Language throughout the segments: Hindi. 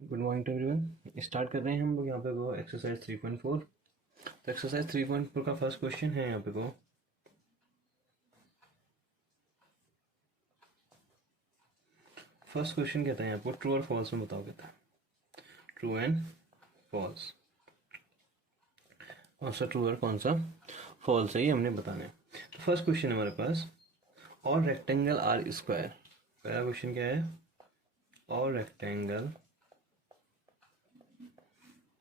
Good morning to everyone. Start कर रहे हैं हम लोग यहाँ पे को एक्सरसाइज 3.4। तो एक्सरसाइज 3.4 का फर्स्ट क्वेश्चन है यहाँ पे को फर्स्ट क्वेश्चन कहता है आपको ट्रू और फॉल्स में बताओ, कहता है ट्रू एंड फॉल्स। कौन सा ट्रू और कौन सा फॉल्स है ये हमने बताना है। तो फर्स्ट क्वेश्चन हमारे पास, और रेक्टेंगल आर स्क्वायर। पहला क्वेश्चन क्या है, और रेक्टेंगल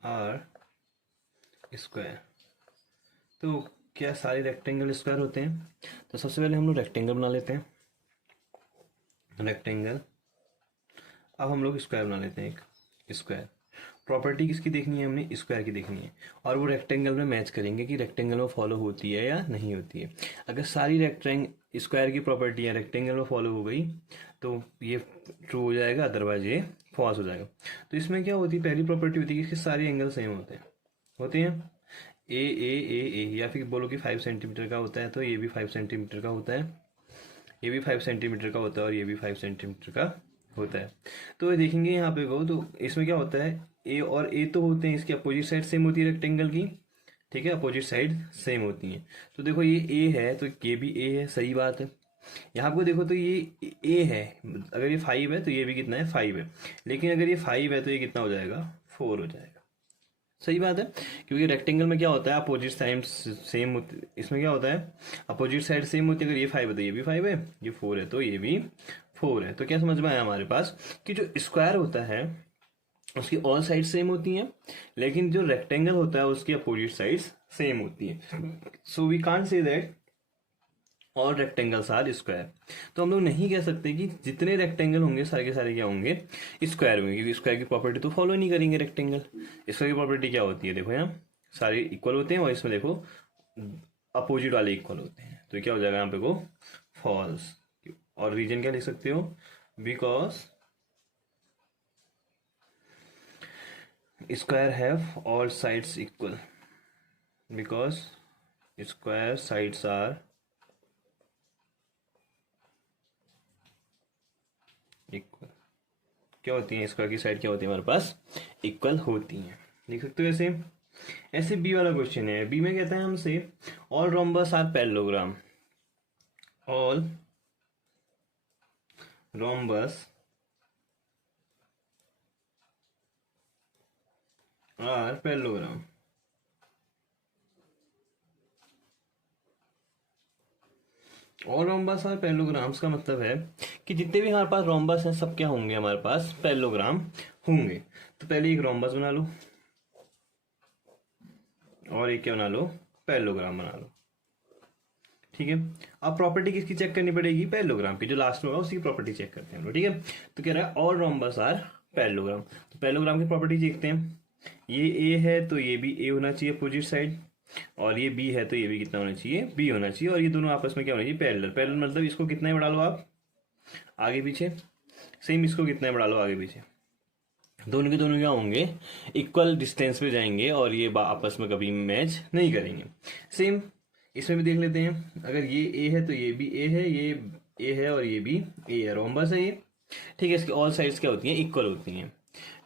आर स्क्वायर। तो क्या सारे रेक्टेंगल स्क्वायर होते हैं? तो सबसे पहले हम लोग रेक्टेंगल बना लेते हैं, रेक्टेंगल। अब हम लोग स्क्वायर बना लेते हैं, एक स्क्वायर। प्रॉपर्टी किसकी देखनी है, हमने स्क्वायर की देखनी है, और वो रेक्टेंगल में मैच करेंगे कि रेक्टेंगल में फॉलो होती है या नहीं होती है। अगर सारी स्क्वायर की प्रॉपर्टी रेक्टेंगल में फॉलो हो गई तो ये ट्रू हो जाएगा, अदरवाइज ये फॉल्स हो जाएगा। तो इसमें क्या होती है, पहली प्रॉपर्टी होती है कि इसके सारे एंगल सेम होते हैं ए, या फिर बोलो कि 5 सेंटीमीटर का होता है तो ये भी 5 सेंटीमीटर का होता है, ये भी 5 सेंटीमीटर का होता है, और ये भी 5 सेंटीमीटर का होता है। तो ये देखेंगे यहाँ पे को, तो इसमें क्या होता है, ए और ए तो होते हैं, इसकी अपोजिट साइड सेम होती है रेक्टेंगल की, ठीक है, अपोजिट साइड सेम होती है। तो देखो ये ए है तो ये भी ए है, सही बात है। यहाँ पे देखो तो ये ए है, अगर ये 5 है तो ये भी कितना है, 5 है। लेकिन अगर ये 5 है तो ये कितना हो जाएगा, 4 हो जाएगा। सही बात है, क्योंकि रेक्टेंगल में क्या होता है, अपोजिट साइड सेम होती, इसमें क्या होता है, अपोजिट साइड सेम होती है। अगर ये 5 है तो ये भी 5 है, ये 4 है तो ये भी 4 है। तो क्या समझ में आया हमारे पास कि जो स्क्वायर होता है उसकी ऑल साइड सेम होती हैं, लेकिन जो रेक्टेंगल होता है उसकी अपोजिट साइड्स सेम होती है। So we can't say that और रेक्टेंगल्स आर स्क्वायर। तो हम लोग नहीं कह सकते कि जितने रेक्टेंगल होंगे सारे के सारे क्या होंगे, स्क्वायर होंगे, क्योंकि स्क्वायर की प्रॉपर्टी तो फॉलो नहीं करेंगे रेक्टेंगल। स्क्वायर की प्रॉपर्टी क्या होती है, देखो यहाँ सारे इक्वल होते हैं, और इसमें देखो अपोजिट वाले इक्वल होते हैं। तो क्या हो जाएगा यहाँ पे को, फॉल्स। और रीजन क्या लिख सकते हो, because square have all sides equal, because square sides are equal. क्या होती है, स्क्वायर की साइड क्या होती है हमारे पास, इक्वल होती हैं। लिख सकते हो ऐसे। ऐसे बी वाला क्वेश्चन है, बी में कहता है हमसे all rhombus are parallelogram, all rhombus are parallelogram. All rhombus are parallelograms का मतलब है कि जितने भी हमारे पास रोम्बस हैं सब क्या होंगे, हमारे पास पैरेललोग्राम होंगे। तो पहले एक रोम्बस बना लो और एक क्या बना लो, पैरेललोग्राम बना लो, ठीक है। अब प्रॉपर्टी किसकी चेक करनी पड़ेगी, पैरेललोग्राम की, जो लास्ट में होगा उसकी प्रॉपर्टी चेक करते हैं हम लोग, ठीक है। तो कह रहा है ऑल रोम्बस आर पैरेललोग्राम। तो पैरेललोग्राम की प्रॉपर्टी देखते हैं। ये ए है तो ये भी ए होना चाहिए अपोजिट साइड, और ये बी है तो ये भी कितना होना चाहिए, बी होना चाहिए, और ये दोनों आपस में क्या होना चाहिए, पैरेलल। पैरेलल मतलब इसको कितना ही बढ़ा लो आप आगे पीछे, सेम इसको कितना ही बढ़ा लो आगे पीछे, दोनों के दोनों क्या होंगे, इक्वल डिस्टेंस पे जाएंगे, और ये आपस में कभी मैच नहीं करेंगे। सेम इसमें भी देख लेते हैं, अगर ये ए है तो ये भी ए है, ये ए है और ये भी ए है, रोम्बस है ये, ठीक है। इसकी ऑल साइड्स क्या होती हैं, इक्वल होती हैं,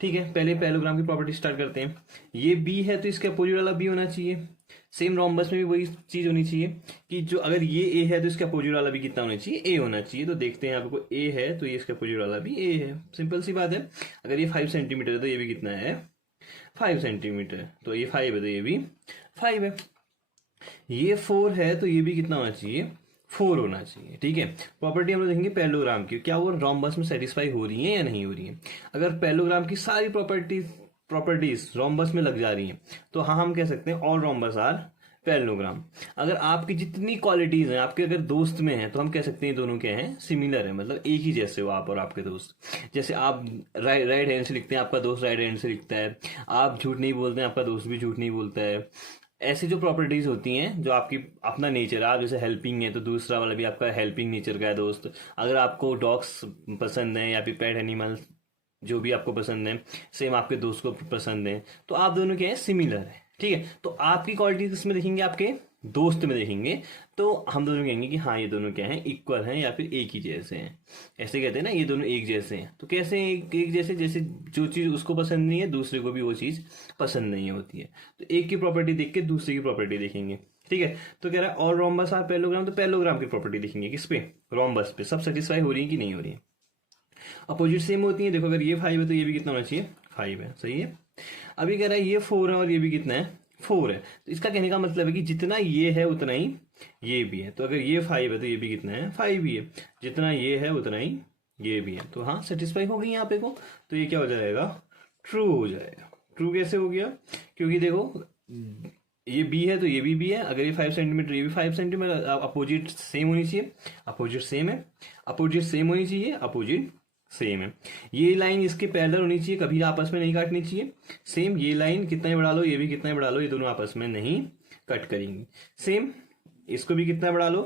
ठीक है। पहले पैरेललोग्राम की प्रॉपर्टी स्टार्ट करते हैं। ये बी है तो इसके अपोजिट वाला बी होना चाहिए। सेम रोम्बस में भी वही चीज होनी चाहिए कि जो अगर ये ए है तो इसके अपोजिट वाला भी कितना होना चाहिए, ए होना चाहिए। तो देखते हैं यहाँ पे कोई ए है तो ये इसके अपोजिट वाला भी ए है, सिंपल सी बात है। अगर ये 5 सेंटीमीटर है तो ये भी कितना है, 5 सेंटीमीटर। तो ये 5 है तो ये भी 5 है। ये 4 है तो ये भी कितना होना चाहिए, 4 होना चाहिए, ठीक है। प्रॉपर्टी हम लोग देखेंगे पैरेललोग्राम की, क्या वो रोम्बस में सेटिस्फाई हो रही है या नहीं हो रही है। अगर पैरेललोग्राम की सारी प्रॉपर्टीज रोम्बस में लग जा रही हैं तो हाँ हम कह सकते हैं ऑल रोम्बस आर पैरेललोग्राम। अगर आपकी जितनी क्वालिटीज हैं आपके अगर दोस्त में हैं तो हम कह सकते हैं दोनों क्या हैं, सिमिलर है, मतलब एक ही जैसे हो आप और आपके दोस्त। जैसे आप राइट हैंड से लिखते हैं, आपका दोस्त राइट हैंड से लिखता है, आप झूठ नहीं बोलते हैं, आपका दोस्त भी झूठ नहीं बोलता है। ऐसी जो प्रॉपर्टीज होती हैं, जो आपकी अपना नेचर है, आप जैसे हेल्पिंग है तो दूसरा वाला भी आपका हेल्पिंग नेचर का है दोस्त। अगर आपको डॉग्स पसंद है या फिर पेट एनिमल जो भी आपको पसंद है, सेम आपके दोस्त को पसंद है, तो आप दोनों क्या है, सिमिलर है, ठीक है। तो आपकी क्वालिटीज इसमें देखेंगे आपके दोस्त में देखेंगे तो हम दोनों कहेंगे कि हाँ ये दोनों क्या हैं, इक्वल हैं या फिर एक ही जैसे हैं। ऐसे कहते हैं ना, ये दोनों एक जैसे हैं। तो कैसे हैं एक जैसे? जैसे जो चीज़ उसको पसंद नहीं है दूसरे को भी वो चीज़ पसंद नहीं होती है। तो एक की प्रॉपर्टी देख के दूसरे की प्रॉपर्टी देखेंगे। ठीक है, तो कह रहा है और रोम्बस आर पैरेललोग्राम, तो पैरेललोग्राम की प्रॉपर्टी देखेंगे किस पे? रोम्बस पे। सब सेटिस्फाई हो रही है कि नहीं हो रही है? अपोजिट सेम होती है। देखो अगर ये 5 है तो ये भी कितना होना चाहिए? 5 है। सही है। अभी कह रहा है ये 4 है और ये भी कितना है? 4 है। तो इसका कहने का मतलब है कि जितना ये है उतना ही ये भी है। तो अगर ये 5 है तो ये भी कितना है? 5 ही है। जितना ये है उतना ही ये भी है। तो हाँ सेटिस्फाई हो गई यहाँ पे को। तो ये क्या हो जाएगा? ट्रू हो जाएगा। ट्रू कैसे हो गया? क्योंकि देखो ये बी है तो ये भी है। अगर ये 5 सेंटीमीटर ये भी 5 सेंटीमीटर, अपोजिट सेम होनी चाहिए। अपोजिट सेम है। अपोजिट सेम होनी चाहिए। अपोजिट सेम है। ये लाइन इसके पैरेलल होनी चाहिए, कभी आपस में नहीं काटनी चाहिए। सेम ये लाइन कितना ही बढ़ा लो, ये भी कितना ही बढ़ा लो, ये दोनों आपस में नहीं कट करेंगी। सेम इसको भी कितना बढ़ा लो,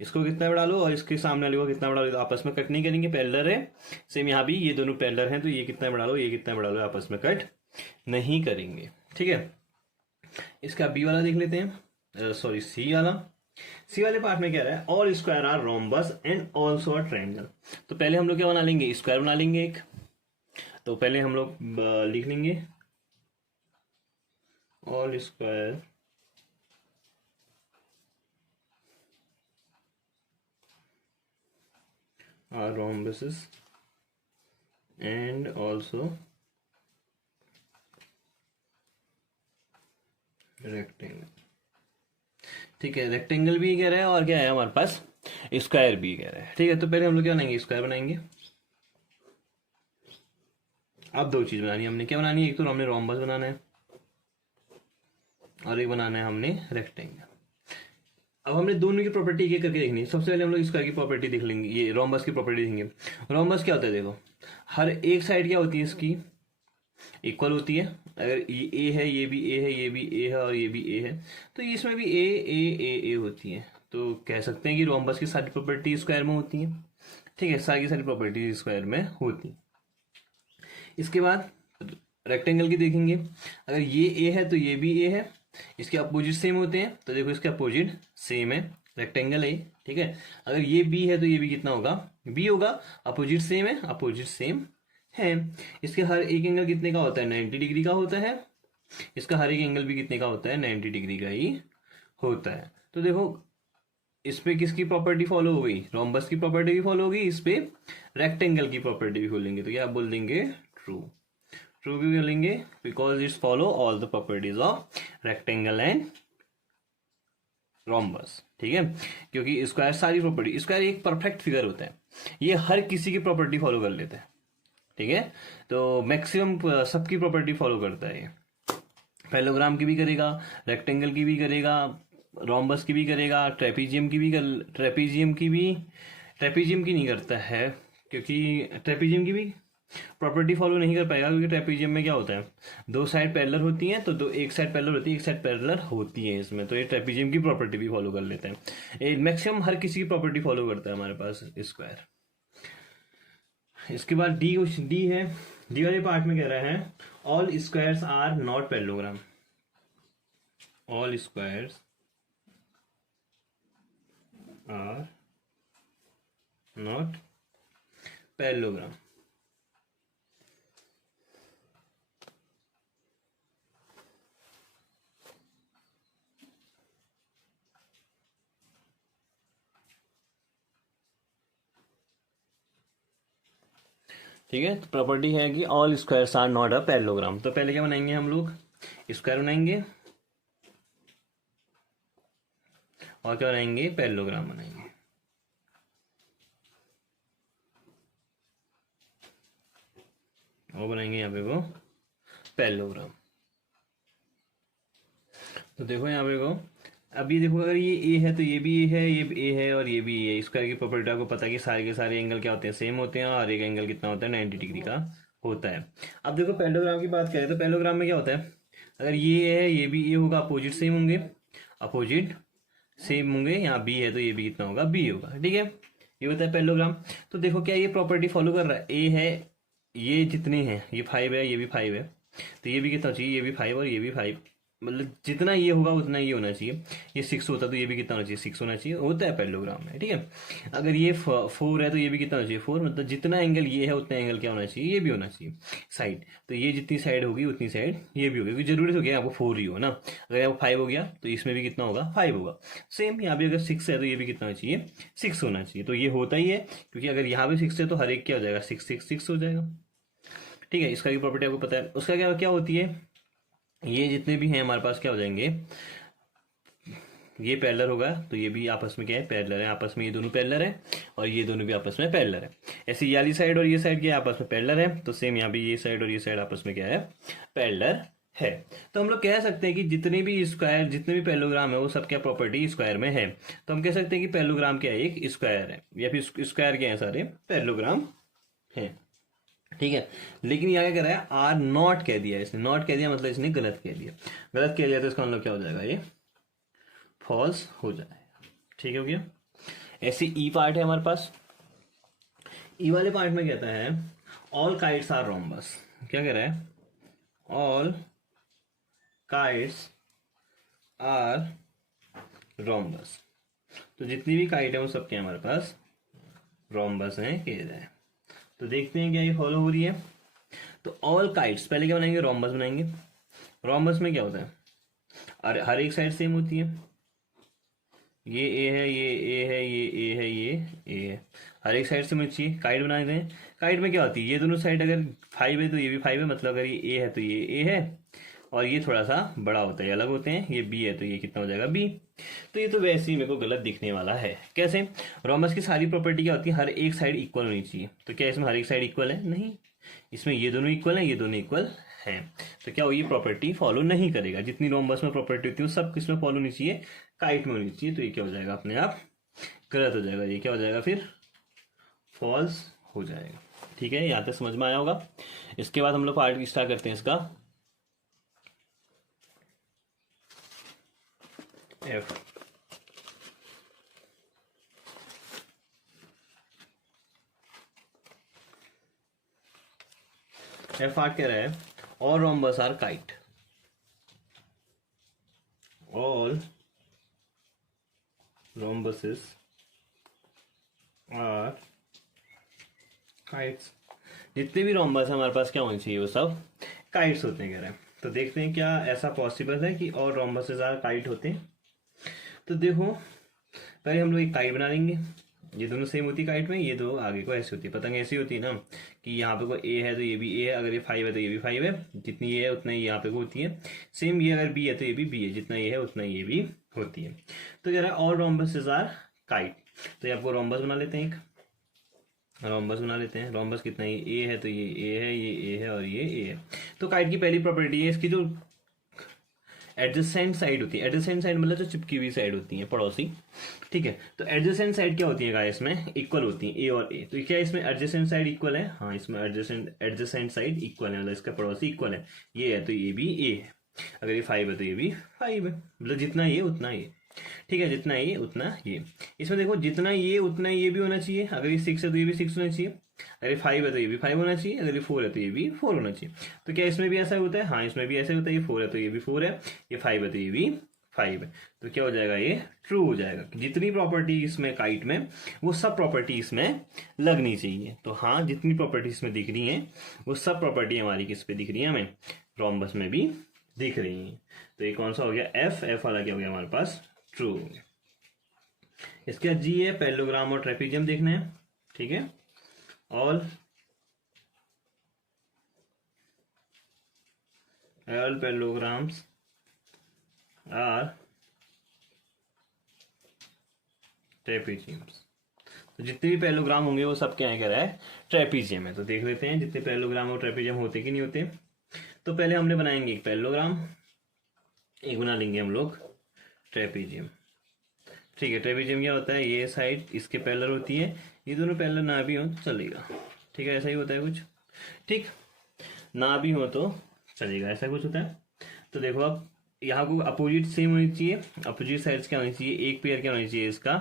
इसको कितना बढ़ा लो और इसके सामने वाले को कितना बढ़ा लो, तो आपस में कट नहीं करेंगे, पैरेलल है। सेम यहाँ भी ये दोनों पैरेलल हैं तो ये कितना बढ़ा लो, ये कितना बढ़ा लो, आपस में कट नहीं करेंगे। ठीक है, इसका बी वाला देख लेते हैं, सॉरी सी वाला। सी वाले पार्ट में क्या रहा है? All square are rhombus and also are triangle. तो पहले हम लोग क्या बना लेंगे? स्क्वायर बना लेंगे एक। तो पहले हम लोग लिख लेंगे all square are rhombuses and also rectangle. ठीक है, रेक्टेंगल भी कह रहा है और क्या है हमारे पास? स्क्वायर भी कह रहा है। ठीक है, तो पहले हम लोग क्या बनाएंगे? स्क्वायर बनाएंगे। अब दो चीज बनानी है हमने। क्या बनानी है? एक तो हमने रोम्बस बनाना है और एक बनाना है हमने रेक्टेंगल। अब हमने दोनों की प्रॉपर्टी एक करके देखनी है। सबसे पहले हम लोग स्क्वायर की प्रॉपर्टी देख लेंगे, ये रोम्बस की प्रॉपर्टी देखेंगे। रोम्बस क्या होता है? देखो हर एक साइड क्या होती है इसकी? इक्वल होती है। अगर ये ए है, ये भी ए है, ये भी ए है और ये भी ए है, तो इसमें भी ए ए ए ए होती है। तो कह सकते हैं कि रोम्बस की सारी प्रॉपर्टी स्क्वायर में होती है। ठीक है, सारी की सारी प्रॉपर्टी स्क्वायर में होती है। इसके बाद रेक्टेंगल की देखेंगे। अगर ये ए है तो ये भी ए है, इसके अपोजिट सेम होते हैं। तो देखो इसके अपोजिट सेम है, रेक्टेंगल है। ठीक है, अगर ये बी है तो ये भी कितना होगा? बी होगा। अपोजिट सेम है, अपोजिट सेम है। इसके हर एक एंगल कितने का होता है? 90 डिग्री का होता है। इसका हर एक एंगल भी कितने का होता है? 90 डिग्री का ही होता है। तो देखो इस पे किसकी प्रॉपर्टी फॉलो हो गई? रोम्बस की प्रॉपर्टी भी फॉलो होगी, इस पे रेक्टेंगल की प्रॉपर्टी भी खोलेंगे। तो क्या आप बोल देंगे? ट्रू। ट्रू भी बोलेंगे because it's follow all the properties of rectangle and rhombus. ठीक है, क्योंकि स्क्वायर सारी प्रॉपर्टी, स्क्वायर एक परफेक्ट फिगर होता है, ये हर किसी की प्रॉपर्टी फॉलो कर लेता है। ठीक है, तो मैक्सिमम सबकी प्रॉपर्टी फॉलो करता है ये। पैरेललोग्राम की भी करेगा, रेक्टेंगल की भी करेगा, रोम्बस की भी करेगा, ट्रेपीजियम की भी ट्रेपीजियम की नहीं करता है, क्योंकि ट्रेपीजियम की भी प्रॉपर्टी फॉलो नहीं कर पाएगा, क्योंकि ट्रेपीजियम में क्या होता है? दो साइड पैरेलल होती हैं, तो दो एक साइड पैरेलल होती है, एक साइड पैरेलल होती है इसमें। तो ये ट्रेपीजियम की प्रॉपर्टी भी फॉलो कर लेते हैं। मैक्सिमम हर किसी की प्रॉपर्टी फॉलो करता है हमारे पास स्क्वायर। इसके बाद डी है। डी वाले पार्ट में कह रहा है all squares are not parallelogram. All squares are not parallelogram. ठीक है, तो प्रॉपर्टी है कि all squares are not a parallelogram. तो पहले क्या बनाएंगे हम लोग? स्क्वायर बनाएंगे और क्या बनाएंगे? पैरेललोग्राम बनाएंगे। और बनाएंगे यहाँ पे वो पैरेललोग्राम। तो देखो यहाँ पे को, अब ये देखो अगर ये ए है तो ये भी ए है, ये भी ए है और ये भी ए है। स्क्वायर की प्रॉपर्टी आपको पता है कि सारे के सारे एंगल क्या होते हैं? सेम होते हैं और एक एंगल कितना होता है? 90 डिग्री का होता है। अब देखो पैरेललोग्राम की बात करें तो पैरेललोग्राम में क्या होता है? अगर ये है ये भी ए होगा, अपोजिट सेम होंगे, अपोजिट सेम होंगे। यहाँ बी है तो ये भी कितना होगा? बी होगा। ठीक है, ये होता है पैरेललोग्राम। तो देखो क्या ये प्रॉपर्टी फॉलो कर रहा है? ए है, ये जितने हैं, ये 5 है, ये भी 5 है, तो ये भी कितना चाहिए? ये भी 5 और ये भी 5। मतलब जितना ये होगा उतना ये होना चाहिए। ये 6 होता तो ये भी कितना होना चाहिए, 6 होना चाहिए, होता है पैरेललोग्राम में, ठीक है। अगर ये 4 है तो ये भी कितना होना चाहिए, 4, मतलब जितना एंगल ये है उतना एंगल क्या होना चाहिए, ये भी होना चाहिए साइड। तो ये जितनी साइड होगी उतनी साइड ये भी होगी, क्योंकि जरूरी हो गया आपको 4 ही हो ना। अगर आपको 5 हो गया तो इसमें भी कितना होगा, 5 होगा। सेम यहाँ भी अगर 6 है तो ये भी कितना होना चाहिए, 6 होना चाहिए। तो ये होता ही है, क्योंकि अगर यहाँ भी 6 है तो हर एक क्या हो जाएगा, 6 6 6 हो जाएगा, ठीक है। इसका भी प्रॉपर्टी आपको पता है। उसका क्या क्या होती है, ये जितने भी हैं हमारे पास क्या हो जाएंगे, ये पैरेलल होगा तो ये भी आपस में क्या है, पैरेलल है, आपस में ये दोनों पैरेलल है और ये दोनों भी आपस में पैरेलल है। ऐसे ये वाली साइड और ये साइड क्या है, आपस में पैरेलल है, तो सेम यहाँ भी ये साइड और ये साइड आपस में क्या है, पैरेलल है। तो हम लोग कह सकते हैं कि जितने भी स्क्वायर, जितने भी पैरेललोग्राम है वो सब क्या प्रॉपर्टी स्क्वायर में है। तो हम कह सकते हैं कि पैरेललोग्राम क्या है, एक स्क्वायर है, या फिर स्क्वायर क्या है, सारे पैरेललोग्राम है, ठीक है। लेकिन यहाँ क्या कह रहा है, आर नॉट कह दिया, इसने नॉट कह दिया, मतलब इसने गलत कह दिया। गलत कह दिया तो इसका मतलब क्या हो जाएगा, ये फॉल्स हो जाएगा, ठीक है, हो गया। ऐसे ई पार्ट है हमारे पास। ई वाले पार्ट में कहता है ऑल काइट्स आर रोम्बस। क्या कह रहा है, ऑल काइट्स आर रोम्बस। तो जितनी भी काइट है वो सब क्या है हमारे पास, रोम्बस है कह रहा है। तो देखते हैं क्या ये फॉलो हो रही है। तो ऑल काइट्स पहले क्या बनाएंगे, रोम्बस बनाएंगे। रोम्बस में क्या होता है, और हर एक साइड सेम होती है, ये ए है, ये ए है, ये ए है, ये ए है, हर एक साइड से मुझे चाहिए। काइट बना देते हैं। काइट में क्या होती है, ये दोनों साइड अगर 5 है तो ये भी 5 है, मतलब अगर ये ए है तो ये ए है, और ये थोड़ा सा बड़ा होता है, अलग होते हैं। ये बी है तो ये कितना हो जाएगा, बी। तो ये तो वैसे ही मेरे को गलत दिखने वाला है। कैसे, रोमस की सारी प्रॉपर्टी क्या होती है, हर एक साइड इक्वल होनी चाहिए। तो क्या इसमें हर एक साइड इक्वल है, नहीं, इसमें ये दोनों इक्वल है, ये दोनों इक्वल हैं। तो क्या ये प्रॉपर्टी फॉलो नहीं करेगा। जितनी रोमबस में प्रॉपर्टी होती है वो सब किसमें फॉलो होनी चाहिए, काइट में होनी चाहिए। तो ये क्या हो जाएगा, अपने आप गलत हो जाएगा। ये क्या हो जाएगा, फिर फॉल्स हो जाएगा। ठीक है, यहाँ तक समझ में आया होगा। इसके बाद हम लोग पार्ट स्टार्ट करते हैं इसका। एफ एफ आर कह रहा है all rhombus are kite, all rhombuses are kites. जितने भी रोम्बस हमारे पास क्या होने चाहिए, वो सब काइट्स होते हैं कह रहे हैं। तो देखते हैं क्या ऐसा पॉसिबल है कि और रोम्बसेस आर काइट होते हैं। तो देखो, पहले हम लोग एक काइट बना लेंगे। ये दोनों सेम होती है काइट में, ये दो आगे को ऐसी होती है। पतंग ऐसी होती है ना कि यहाँ पे कोई ए है तो ये भी ए है, अगर ये 5 है तो ये भी 5 है, जितनी ये है उतना ही यहाँ पे को होती है। सेम ये अगर बी है तो ये भी बी है, जितना ये है उतना ये भी होती है। तो कह रहा है ऑल रोम्बसेस आर काइट। तो ये आपको रोम्बस बना लेते हैं, एक रोम्बस बना लेते हैं। रोम्बस कितना है, ए है तो ये ए है, ये ए है और ये ए है। तो काइट की पहली प्रॉपर्टी है इसकी जो एडजेसेंट साइड होती है। एडजेसेंट साइड मतलब जो चिपकी हुई साइड होती है, पड़ोसी। ठीक है, तो एडजेसेंट साइड क्या होती है गाइस, इसमें इक्वल होती है, ए और ए। तो क्या इसमें एडजेसेंट साइड इक्वल है, हाँ इसमें एडजेसेंट साइड इक्वल है, मतलब इसका पड़ोसी इक्वल है। ये है तो ये भी ए है, अगर ये 5 है तो ये भी 5 है, मतलब जितना ये उतना ये। ठीक है, जितना ये उतना ये। इसमें देखो जितना ये उतना ये भी होना चाहिए। अगर ये 6 है तो ये भी 6 होना चाहिए, अगर ये 5 है तो ये भी 5 होना चाहिए, अगर ये 4 है तो ये भी 4 होना चाहिए। तो क्या इसमें भी ऐसा होता है, हाँ इसमें भी ऐसा होता है। ये 4 है तो ये भी 4 है, ये 5 है तो ये भी 5 है। तो क्या हो जाएगा, ये ट्रू हो जाएगा। जितनी प्रॉपर्टी इसमें काइट में, वो सब प्रॉपर्टी इसमें लगनी चाहिए। तो हाँ, जितनी प्रॉपर्टी इसमें दिख रही है वो सब प्रॉपर्टी हमारी किस पे दिख रही है, हमें रोम्बस में भी दिख रही है। तो ये कौन सा हो गया, एफ वाला क्या हो गया हमारे पास, ट्रू हो गया। इसके बाद जी है पैरेललोग्राम और ट्रेपीजियम देखना है। ठीक है, ऑल पैरेललोग्राम्स आर ट्रेपीजियम्स। तो जितने भी पैरेललोग्राम होंगे वो सब क्या है, कह रहा है ट्रेपीजियम है। तो देख लेते हैं जितने पैरेललोग्राम और ट्रेपीजियम होते कि नहीं होते। तो पहले हमने बनाएंगे एक पैरेललोग्राम, एक बना लेंगे हम लोग ट्रेपीजियम। ठीक है, ट्रेपीजियम क्या होता है, ये साइड इसके पैरेलल होती है, ये दोनों पैरेलल ना भी हो तो चलेगा। ठीक है, ऐसा ही होता है कुछ। ठीक, ना भी हो तो चलेगा, ऐसा कुछ होता है। तो देखो अब यहाँ को अपोजिट सेम होनी चाहिए, अपोजिट साइड्स क्या होनी चाहिए, एक पेयर क्या होनी चाहिए इसका,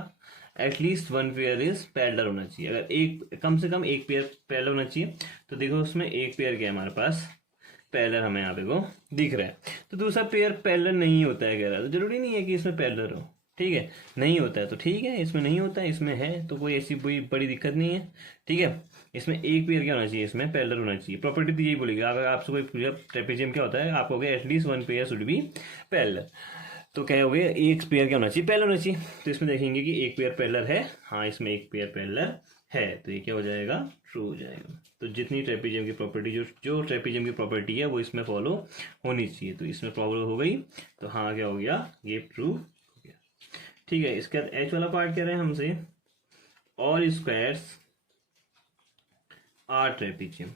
at least one pair is parallel होना चाहिए। अगर एक कम से कम एक पेयर पैरेलल होना चाहिए। तो देखो उसमें एक पेयर क्या है हमारे पास, पैरेलल हमें यहाँ पे को दिख रहा है। तो दूसरा पेयर पैरेलल नहीं होता है कह रहा है, तो जरूरी नहीं है कि इसमें पैरेलल हो, ठीक है, नहीं होता है तो ठीक है, इसमें नहीं होता है, इसमें है, तो कोई ऐसी कोई बड़ी दिक्कत नहीं है, ठीक है। इसमें एक पेयर क्या होना चाहिए, इसमें पैरेलल होना चाहिए। प्रॉपर्टी तो यही बोलेगी, अगर आपसे कोई पूछा ट्रेपेजियम क्या होता है, आप कहोगे at least one pair should be parallel, तो क्या हो गया, एक पेयर क्या होना चाहिए, पैरेलल होना चाहिए। तो इसमें देखेंगे कि एक पेयर पैरेलल है, हाँ इसमें एक पेयर पैरेलल है, तो ये क्या हो जाएगा, ट्रू हो जाएगा। तो जितनी ट्रेपेजियम की प्रॉपर्टी जो जो ट्रेपेजियम की प्रॉपर्टी है वो इसमें फॉलो होनी चाहिए, तो इसमें फॉलो हो गई, तो हाँ क्या हो गया, ये ट्रू हो गया, ठीक है। इसके बाद एच वाला पार्ट कह रहे हैं हमसे, all squares are trapezium,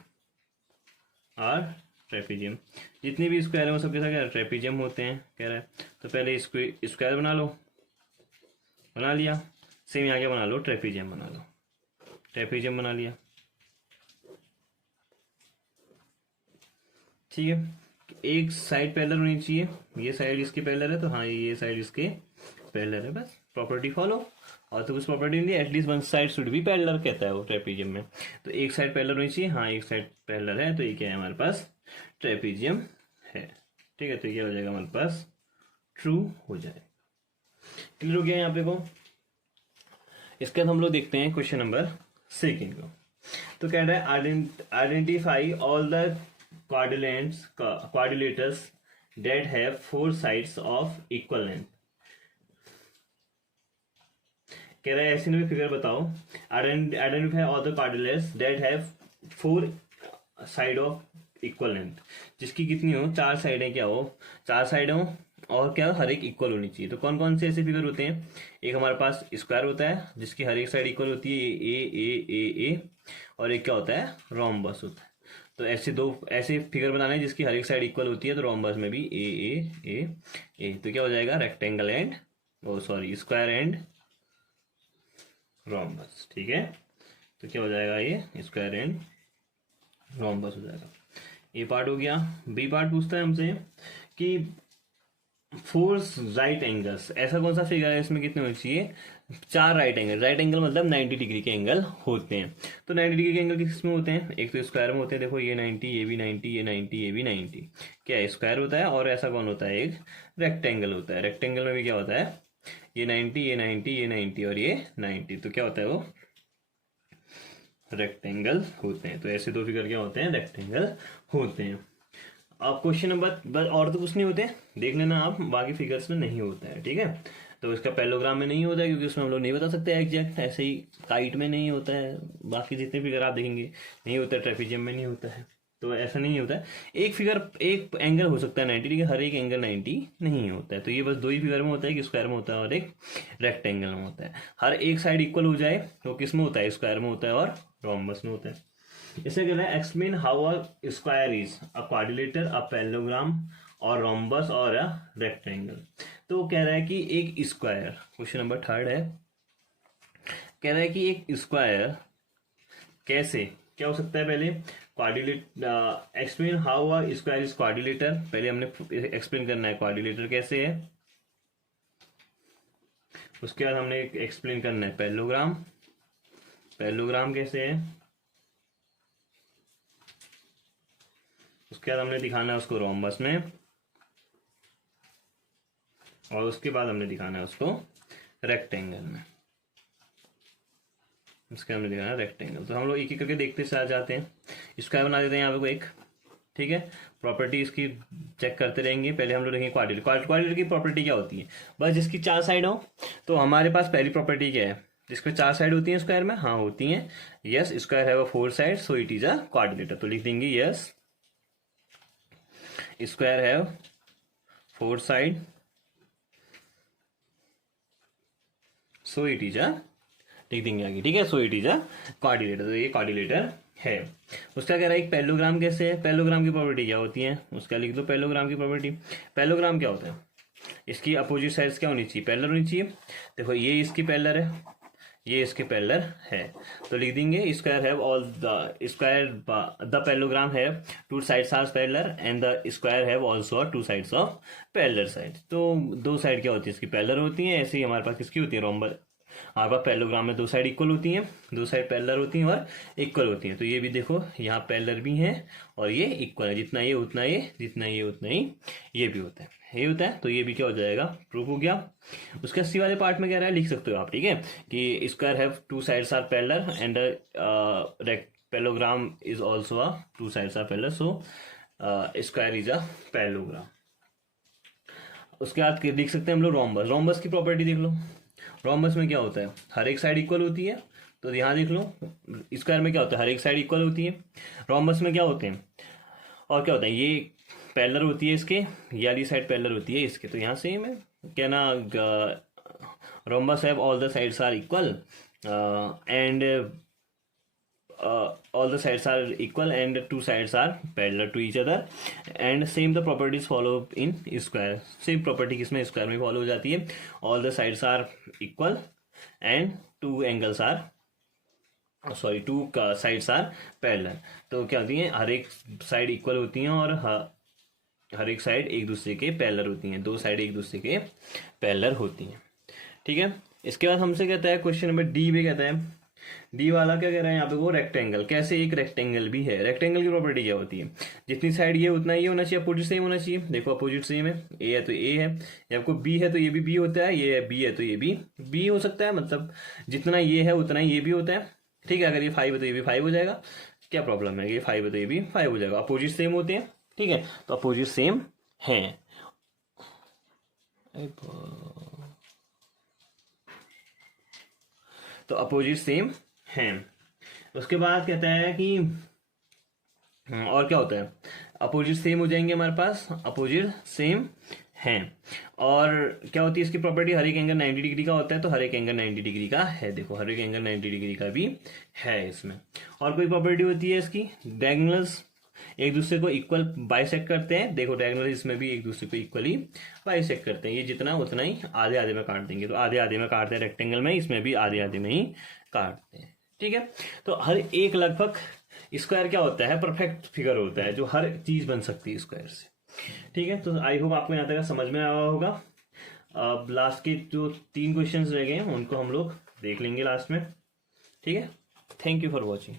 are trapezium, जितने भी स्क्वायर है वो सब कैसा ट्रेपेजियम होते हैं कह रहा है। तो पहले स्क्वायर बना लो, बना लिया, सेम यहाँ क्या बना लो, ट्रेपेजियम बना लो, ट्रेपेजियम बना लिया, ठीक है। एक साइड पैरेलल होनी चाहिए, ये साइड इसकी पैरेलल है, तो हाँ ये साइड इसके पैरेलल है, बस प्रॉपर्टी फॉलो। और तो कुछ प्रॉपर्टी नहीं है, at least one side should be parallel कहता है वो ट्रेपेजियम में, तो एक साइड पैरेलल होनी चाहिए, हाँ एक साइड पैरेलल है, तो ये क्या है हमारे पास, ट्रेपेजियम है, ठीक है। तो ये हो जाएगा हमारे पास, ट्रू हो जाएगा। क्लियर हो गया यहाँ पे को। इसके बाद हम लोग देखते हैं क्वेश्चन नंबर 2 को। तो कह रहा है identify all the quadrilaters that have 4 sides of equal length। कह रहा है ऐसे में फिगर बताओ, identify all the quadrilaters that have 4 side of equal length, जिसकी कितनी हो, 4 साइडें क्या हो, 4 साइड हो, और क्या हर एक इक्वल होनी चाहिए। तो कौन कौन से ऐसे फिगर होते हैं, एक हमारे पास स्क्वायर होता है जिसकी हर एक साइड इक्वल होती है, ए, और एक क्या होता है, रोम्बस होता है। तो ऐसे फिगर बनाने हैं जिसकी हर एक साइड इक्वल होती है, तो रोम्बस में भी ए, तो क्या हो जाएगा, rectangle and square and rhombus, ठीक है। तो क्या हो जाएगा, ये स्क्वायर एंड रोम्बस हो जाएगा। ए पार्ट हो गया। बी पार्ट पूछता है हमसे कि 4 राइट एंगल्स, ऐसा कौन सा फिगर है इसमें कितने होने चाहिए, 4 राइट एंगल मतलब 90 डिग्री के एंगल होते हैं। तो 90 डिग्री के एंगल किस में होते हैं, एक तो स्क्वायर में होते हैं, देखो ये 90, ये भी 90, ये 90, ये भी 90, क्या है, स्क्वायर होता है। और ऐसा कौन होता है, एक रेक्टेंगल होता है, रेक्टेंगल में भी क्या होता है, ये 90, ये 90, ये 90 और ये 90, तो क्या होता है, वो रेक्टेंगल होते हैं। तो ऐसे 2 फिगर क्या होते हैं, रेक्टेंगल होते हैं। अब क्वेश्चन नंबर, और तो कुछ नहीं होते, देख लेना आप, बाकी फिगर्स में नहीं होता है, ठीक है। तो इसका पैरेललोग्राम में नहीं होता है क्योंकि उसमें हम लोग नहीं बता सकते एग्जैक्ट, ऐसे ही काइट में नहीं होता है, बाकी जितने फिगर आप देखेंगे नहीं होता है, ट्रेपेजियम में नहीं होता है, तो ऐसा नहीं होता है। एक फिगर, एक एंगल हो सकता है 90 डिग्री, हर एक एंगल 90 नहीं होता है। तो ये बस 2 ही फिगर में होता है कि स्क्वायर में होता है और एक रेक्टेंगल में होता है। हर एक साइड इक्वल हो जाए तो किस में होता है, स्क्वायर में होता है और रोम्बस में होता है। इसे कहना है explain how a square is a quadrilateral, a parallelogram और रोम्बस और अ रेक्टेंगल। तो कह रहा है कि एक स्क्वायर, क्वेश्चन नंबर 3 है, कह रहा है कि एक स्क्वायर कैसे क्या हो सकता है, पहले quadrilateral, explain how a square is quadrilateral, पहले हमने एक्सप्लेन करना है क्वाड्रिलेटर कैसे है, उसके बाद हमने एक्सप्लेन करना है पैरेललोग्राम, पैरेललोग्राम कैसे है, उसके बाद हमने दिखाना है उसको रोम्बस में, और उसके बाद हमने दिखाना है उसको रेक्टेंगल में, इसके हमने दिखाना है रेक्टेंगल। तो हम लोग एक एक करके देखते चले जाते हैं। स्क्वायर बना देते हैं यहाँ पे को एक, ठीक है, प्रॉपर्टी इसकी चेक करते रहेंगे। पहले हम लोग देखेंगे क्वाड्रिलेटर की प्रॉपर्टी क्या होती है, बस जिसकी 4 साइड हो। तो हमारे पास पहली प्रॉपर्टी क्या है, जिसके 4 साइड होती है स्क्वायर में, हाँ होती हैं, yes square have a 4 side so it is a quadrilateral. तो लिख देंगे yes square have 4 side so it is a, लिख देंगे आगे, ठीक है, so it is a quadrilateral. तो ये क्वाड्रिलेटर है। उसका कह रहा है एक पैरेललोग्राम कैसे है, पैरेललोग्राम की प्रॉपर्टी क्या होती है, उसका लिख दो पैरेललोग्राम की प्रॉपर्टी। पैरेललोग्राम क्या होता है, इसकी अपोजिट साइड्स क्या होनी चाहिए, पैरेलल होनी चाहिए। देखो ये इसकी पैरेलल है, ये इसके पैरेलल है, तो लिख देंगे square have all the square the parallelogram have 2 sides are parallel and the square have also 2 sides of parallel side. तो 2 साइड क्या होती है इसकी पैरेलल होती है, ऐसे ही हमारे पास किसकी होती है, रोम्बस हमारे पास पैरेललोग्राम में दो साइड इक्वल होती हैं, दो साइड पैरेलल होती हैं और इक्वल होती हैं। तो ये भी देखो यहाँ पैरेलल भी है और ये इक्वल है, जितना ये उतना ये, जितना ये उतना ही ये भी होता है, ये होता है। तो ये भी क्या हो जाएगा, प्रूफ हो गया। उसके 80 वाले पार्ट में कह रहा है, लिख सकते हो आप, ठीक है, कि square have two sides are parallel and parallelogram is also a two sides are parallel, so square is a parallelogram. उसके बाद लिख सकते हैं हम लोग रोम्बस। रोम्बस की प्रॉपर्टी देख लो, रोम्बस में क्या होता है, हर एक साइड इक्वल होती है। तो यहाँ देख लो, स्क्वायर में क्या होता है, हर एक साइड इक्वल होती है। रोम्बस में क्या होते हैं और क्या होता है, ये पैरेलल होती है इसके, ये वाली साइड पैरेलल होती है इसके। तो यहाँ सेम है, क्या ना, rhombus have all the sides are equal and all the sides are equal and two sides are parallel to each other and same the properties follow in square। same property किसमें, स्क्वायर में फॉलो हो जाती है। all the sides are equal and two angles are two sides are parallel। तो क्या होती है, हर एक साइड इक्वल होती हैं और हर एक साइड एक दूसरे के पैरेलल होती हैं, दो साइड एक दूसरे के पैरेलल होती हैं, ठीक है। इसके बाद हमसे कहता है क्वेश्चन नंबर डी में, कहता है डी वाला क्या कह रहा है यहाँ पे, वो रेक्टेंगल। कैसे, एक रेक्टेंगल भी है। रेक्टेंगल की प्रॉपर्टी क्या होती है, जितनी साइड ये उतना ये होना चाहिए, अपोजिट सेम होना चाहिए। देखो अपोजिट सेम है, ए है तो ए है, या आपको बी है तो ये भी बी होता है, ये बी है तो ये भी बी हो सकता है, मतलब जितना ये है उतना ये भी होता है, ठीक है। अगर ये 5 है तो ये भी 5 हो जाएगा, क्या प्रॉब्लम है, ये 5 है तो ये भी 5 हो जाएगा, अपोजिट सेम होते हैं, ठीक है। तो अपोजिट सेम है। तो अपोजिट सेम है। उसके बाद कहता है कि और क्या होता है, अपोजिट सेम हो जाएंगे हमारे पास, अपोजिट सेम है। और क्या होती है इसकी प्रॉपर्टी, हर एक एंगल 90 डिग्री का होता है, तो हर एक एंगल 90 डिग्री का है। देखो हर एक एंगल 90 डिग्री का भी है इसमें। और कोई प्रॉपर्टी होती है इसकी, डायगोनल्स एक दूसरे को इक्वल बाइसेक्ट करते हैं। देखो डायगोनल इसमें भी एक दूसरे को इक्वली बाइसेक्ट करते हैं, ये जितना उतना ही आधे आधे में काट देंगे। तो आधे आधे में काटते हैं रेक्टेंगल में, इसमें भी आधे आधे में ही काटते हैं, ठीक है। तो हर एक लगभग स्क्वायर क्या होता है, परफेक्ट फिगर होता है, जो हर चीज बन सकती है स्क्वायर से, ठीक है। तो आई होप आपको यहाँ तक समझ में आया होगा। अब लास्ट के जो 3 क्वेश्चंस रह गए हैं उनको हम लोग देख लेंगे लास्ट में, ठीक है। Thank you for watching.